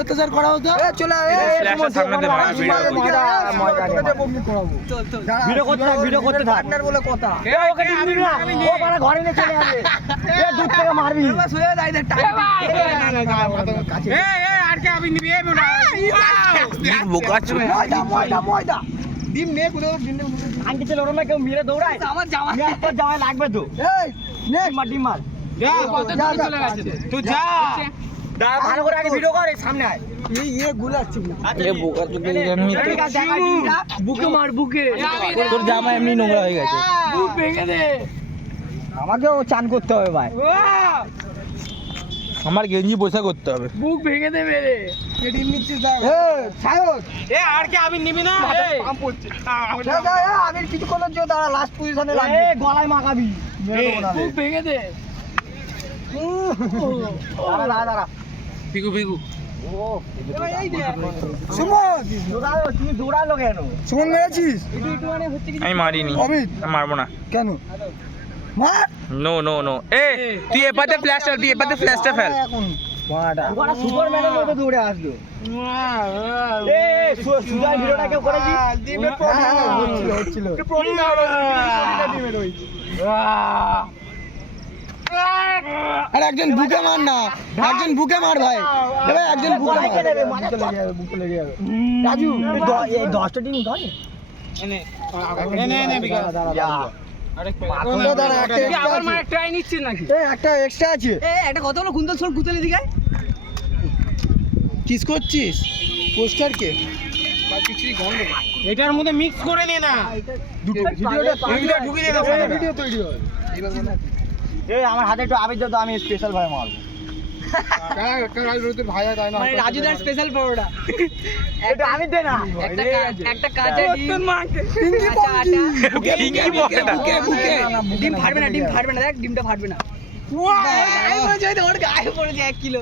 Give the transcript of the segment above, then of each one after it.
অত্যাচার করা হতো চলে ভিডিও করতে থাক বলে কথা ঘরে নিয়ে চলে যাবে দূর থেকে মারবি ময়দা ডিম নে আন্টি চলে ওরম কেউ মেরে দৌড়ায় আমার জামাই লাগবে তো ডিম মার তুই যা ভালো করে আগে ভিডিও কর সামনে আয় বুকে মার বুকে তোর জামা এমনি নোংরা হয়ে গেছে বুক ভেঙে দে আমাকেও চান করতে হবে ভাই আমার গেঞ্জি বসে করতে হবে বুক ভেঙে দে মেরে ডিম নিচ্ছিস দাও আর কি আমি নিবি না পাম্প পড়ছে আমি কিছু করলাম যে দাঁড়া লাস্ট পজিশনে লাগবে গলায় মাখাবি বুক ভেঙে দে দাঁড়া পিকু আমি মারিনি মারবো না কেন নো নো নো এ তুই এপাতে ফ্ল্যাশটা ফেল সুপারম্যানের মতো দৌড়ে আসলো সুজার ভিডিওটা কেউ করেছিস হচ্ছিল আরে একজন বুকে মার না একজন বুকে মার ভাই একজন বুকে বুকে লেগে যাবে রাজু 10টা টিম ধরে একটা এক্সট্রা আছে একটা কত হলো কুন্তল সর কুতলে দিকে কিস করছিস পোস্টার কে এটার মধ্যে মিক্স করে নে না ভিডিওটা ঢুকিয়ে দে ভিডিও তৈরি হয় আমার হাতে একটু আবির দাও আমি স্পেশাল ভাই মারবো রাজুদার স্পেশাল পরোটা এটা আমি দে না একটা কাঁচা ডিম ফাটবে না দেখ ডিমটা ফাটবে না গায়ে পড়েছে 1 কিলো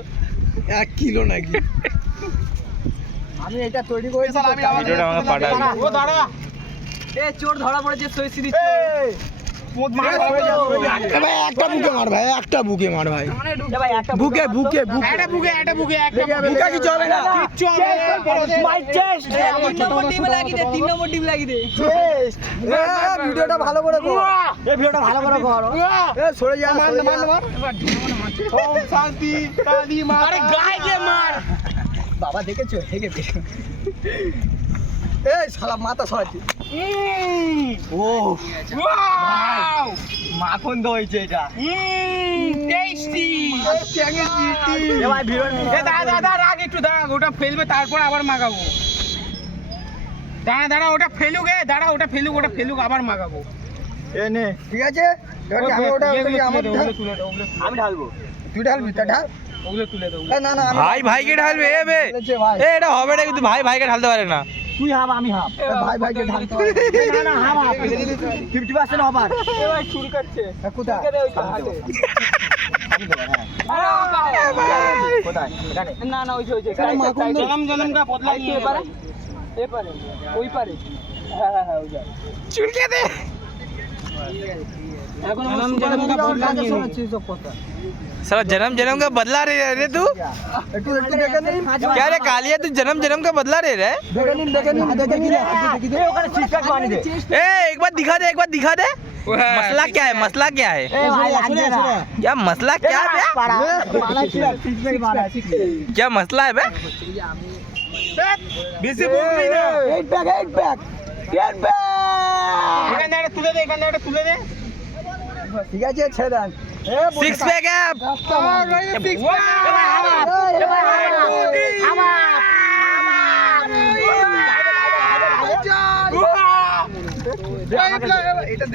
1 কিলো নাকি আমি এটা তৈরি করেছি ভিডিওটা আমাকে পাঠাবি ও দাঁড়া এ চোর ধরা পড়েছে সই সিরিজ একটা বুকে মার ভাই বুকে কি চলে না তিন নম্বর টিম লাগি দে ভিডিওটা ভালো করে কর সরে যা শান্তি মার বাবা দেখেছো এই শালা মাথা সরাচ্ছি মাখন দইছে এটা টেস্টি দাদা রাখ একটু দাঁড়া ওটা ফেলবে তারপর আবার মাখাবো দাঁড়া ওটা ফেলুক আবার মাখাবো নে ঠিক আছে আমি ঢালবো তুই ঢালবি তা ঢাল ভাই ভাইকে ঢালবে এটা হবে না কিন্তু ভাইকে ঢালতে পারে না তুই হাফ আমি হাফ ভাইকে ঢালতে হবে না হাফ 50% অফার ভাই চুল কাটছে কোথায় কোথায় না ওই জনম কা বদলা নিয়ে এপারে ওই পারে হ্যাঁ ওই যা চুল কে দে এখন জনম का बदला नहीं है सब पता साला जन्म का बदला रे तू একটু দেখে নিন क्या रे कालिया तू जन्म का बदला रे দেখে নিন এই ওখানে চিটকাট বানি দে ए एक बार दिखा दे मसला क्या है क्या मसला क्या है क्या मसला है बे बेसी बुक नहीं ना 8 पैक এখানে একটা তুলে দে ঠিক আছে ছেড়ে দেন 6 पैक है এটা